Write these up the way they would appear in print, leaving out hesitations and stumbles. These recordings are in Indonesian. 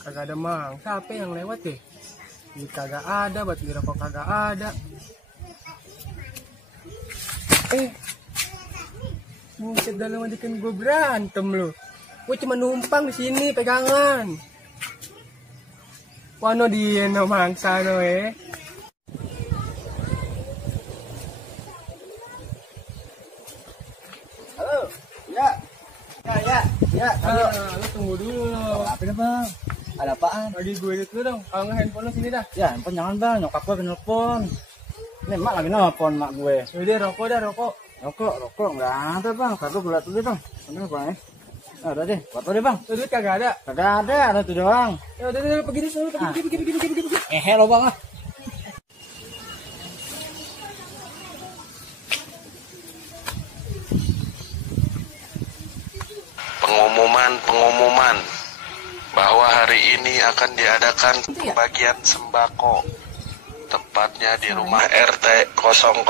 Kagak ada mang, siapa yang lewat deh? Ini kagak ada, batu rokok kagak ada. Buset dah lu bikin gue berantem lu. Gue cuma numpang di sini pegangan. Wano dia no mangsa no Halo, ya. Lu tunggu dulu. Apa nih bang? Ada apaan? Lagi gue itu dong. Kalau nggak handphone lu sini dah. Ya, handphone jangan bang. Nyokap gue nelfon. Ini mak lagi nelfon mak gue. Udah rokok dah rokok. Rokok nggak ada bang. Satu gue lihat dulu bang. Ini bang ya. Ada deh. Foto deh bang. Tuh duit kagak ada. Kagak ada tuh doang. Ya udah pergi dulu pergi. Lo bang ah. Pengumuman bahwa hari ini akan diadakan pembagian sembako, tepatnya di rumah RT 008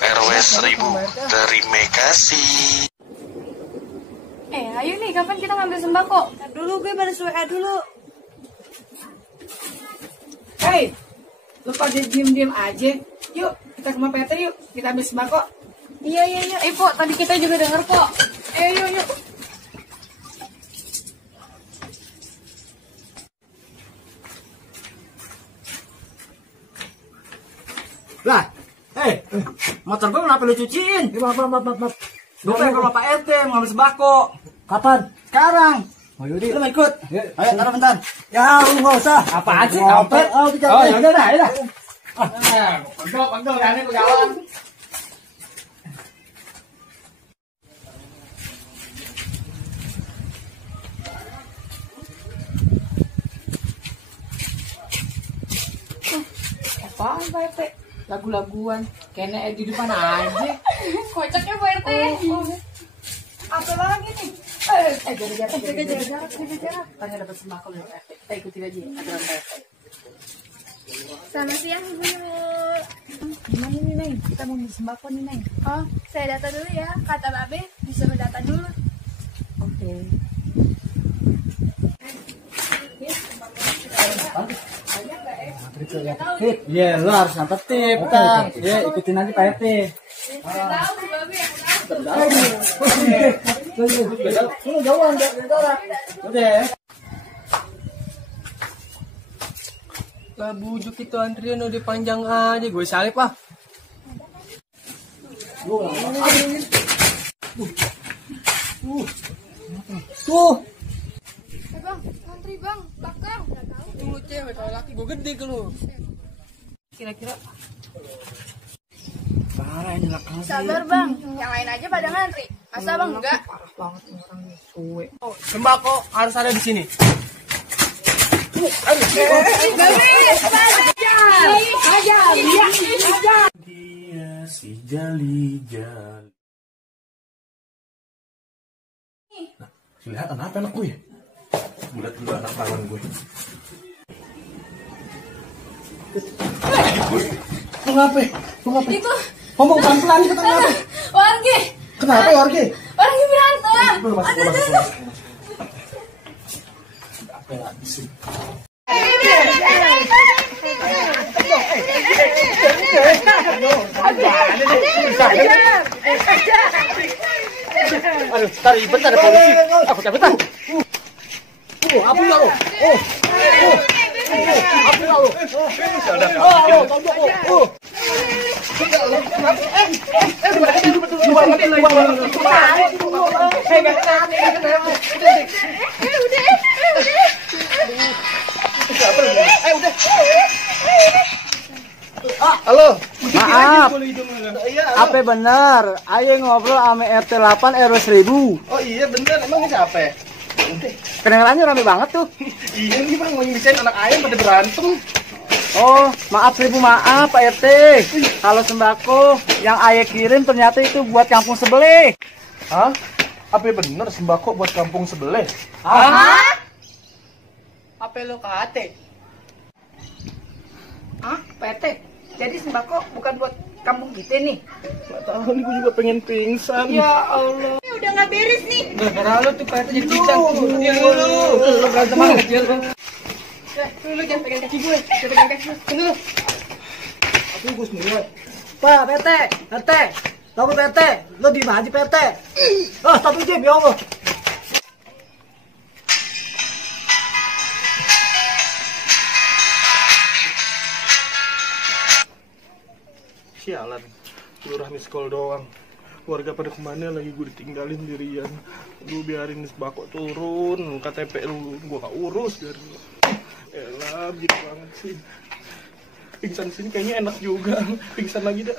RW 1000. Terima kasih. Ayo nih, kapan kita ngambil sembako? Dulu gue balas WA dulu. Hei, lu pada diem-diem aja. Yuk, kita ke rumah PT yuk. Kita ambil sembako. Iya. Po, tadi kita juga denger kok. Yuk. Lah, motor gue kenapa lu cuciin? Maaf. Gue pengen ke rumah Pak RT mau ngambil sembako. Kapan? Sekarang. Oh yaudah, lu mau ikut? Ayo, taruh bentar. Ya, lu nggak usah. Apaan sih? Kampret. Oh, yaudah dah. Pegel kan itu kawan. Apaan Pak RT? Lagu-laguan. Kayaknya di depan aja. Kocaknya Pak RT. Apa lagi nih? Jaga jarak. Tanya dapat sembako dari Pak RT. Kita ikutin aja aturan Pak RT. Selamat siang, Bu. Gimana nih, Neng? Kita mau beli sembako nih, Neng. Oh, saya data dulu ya. Kata Babe, disuruh data dulu. Oke. Iya, lu harus tertib. Bentar. Ya, ikutin aja Pak RT. Tahu, Babe. Lu jauhan dari orang. Udah. Lah bujuk itu antrian udah panjang aja, gue salip ah. Tuh. Bang, antri bang, belakang. Lu cewek, kalau laki gue gede ke lu. Kira-kira Parah ini lah kan. Sabar bang, yang lain aja pada ngantri. Masa bang enggak? parah banget nih orang nih. Suwe. Oh, sembako harus ada di sini. Dia si jali-jali. Nah, kelihatan apa anak gue ya? Lihat dulu anak lawan gue. Lu ngapain? Itu Ngomong pelan-pelan itu kenapa? warga. Kenapa warga? Warga berantem. Masuk. Apa yang habis sih? Aduh, tar ribet ada polisi. Aku cabut ah. Apa lu? Apa lu? Halo, maaf. Apa benar? Ayo ngobrol sama RT 8 RW 1000. Oh iya bener, emang ini siapa? Kedengarannya rame banget tuh. Iya nih bang, mau ngisain anak ayam pada berantem. Oh, maaf Ibu, maaf Pak RT. Kalau sembako yang ayah kirim ternyata itu buat kampung sebelah. Hah? Apa bener sembako buat kampung sebelah? Hah? Apa lo kate? Hah, Pak RT? Jadi sembako bukan buat kampung kita nih? Gak tahu nih, gue juga pengen pingsan. Ya Allah. Ini udah nggak beres nih. Gara-gara lu tuh Pak RT jadi pingsan. Ya lu berantem sama kecil lu. Lu jangan pegang kaki gue. Jangan pegang kaki gue. Sini lu. Aku gue sendiri. Pak RT, RT. Tahu Pak RT, lo di mana Pak RT? Ah, tapi Jim, ya Allah. Sialan, lurah miskol doang. Warga pada kemana lagi, gue ditinggalin dirian. Gue biarin sembako turun, KTP lu gue gak urus dari lu. Elah, gitu banget sih. Pingsan sini kayaknya enak juga. Pingsan lagi dah.